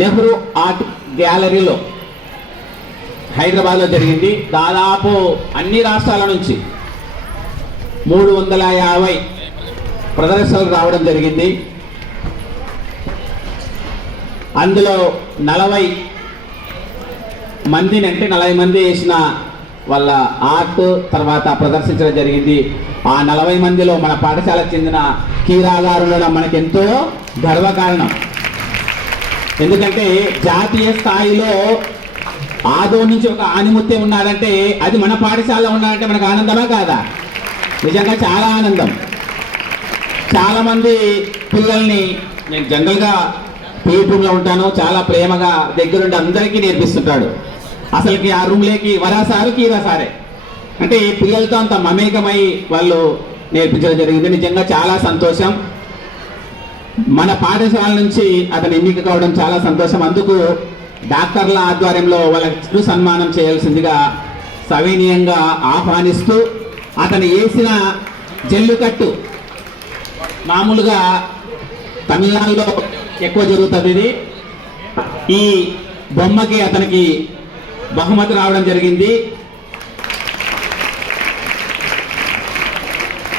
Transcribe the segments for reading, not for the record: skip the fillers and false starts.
Nehru art గ్యాలరీలో హైదరాబాద్లో జరిగింది. దాదాపు అన్ని రాష్ట్రాల నుంచి 350 ప్రదర్శనలు రావడం జరిగింది. అందులో 40 మందిని అంటే 40 మంది వేసిన వాళ్ళ ఆర్ట్ తర్వాత ప్రదర్శించడం జరిగింది. ఆ 40 మందిలో మన పాఠశాలకు చెందిన కీరా గారు ఉండడం మనకెంతో గర్వకారణం. ఎందుకంటే జాతీయ స్థాయిలో ఆదో నుంచి ఒక ఆనిముత్యం ఉన్నాడంటే అది మన పాఠశాలలో ఉన్నాడంటే మనకు ఆనందమా కాదా? నిజంగా చాలా ఆనందం. చాలామంది పిల్లల్ని నేను జనరల్గా పీట్ రూమ్లో ఉంటాను, చాలా ప్రేమగా దగ్గరుండి అందరికీ నేర్పిస్తుంటాడు. అసలుకి ఆ రూమ్లోకి వరాసారు కీరా సారే అంటే పిల్లలతో అంత మమేకమై వాళ్ళు నేర్పించడం జరిగింది. నిజంగా చాలా సంతోషం. మన పాఠశాల నుంచి అతను ఎన్నిక కావడం చాలా సంతోషం. అందుకు డాక్టర్ల ఆధ్వర్యంలో వాళ్ళకి సన్మానం చేయాల్సిందిగా సవినీయంగా ఆహ్వానిస్తూ అతను వేసిన జల్లికట్టు మామూలుగా తమిళనాడులో ఎక్కువ జరుగుతుంది. ఇది ఈ బొమ్మకి అతనికి బహుమతి రావడం జరిగింది.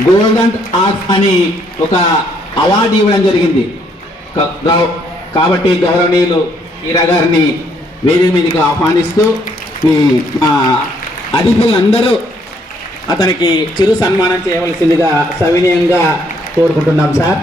గోల్డెన్ ఆర్ట్స్ అని ఒక అవార్డు ఇవ్వడం జరిగింది. కాబట్టి గౌరవనీయులు కీరా గారిని వేదిక మీదకి ఆహ్వానిస్తూ మా అతిథులందరూ అతనికి చిరు సన్మానం చేయవలసిందిగా సవినయంగా కోరుకుంటున్నాం సార్.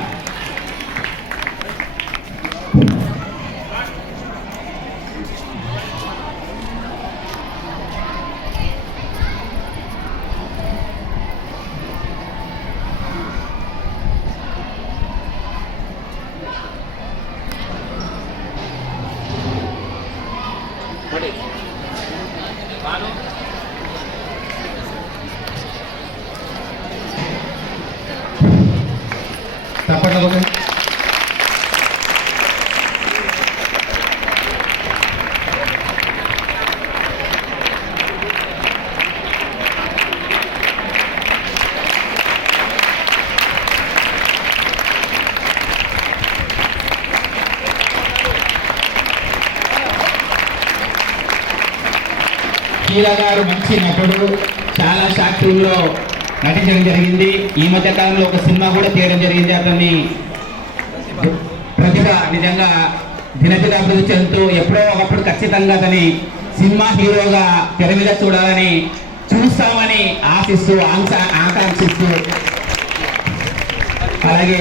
కీరా గారు మంచి నటుడు, చాలా షార్ట్ ఫిల్మ్లో నటించడం జరిగింది. ఈ మధ్య కాలంలో ఒక సినిమా కూడా తీయడం జరిగింది. అతన్ని ప్రతిభ నిజంగా దినదినాభివృద్ధి చెందుతూ ఎప్పుడో ఒకప్పుడు ఖచ్చితంగా అతని సినిమా హీరోగా తెర మీద చూడాలని చూస్తామని ఆశిస్తూ ఆకాంక్షిస్తూ అలాగే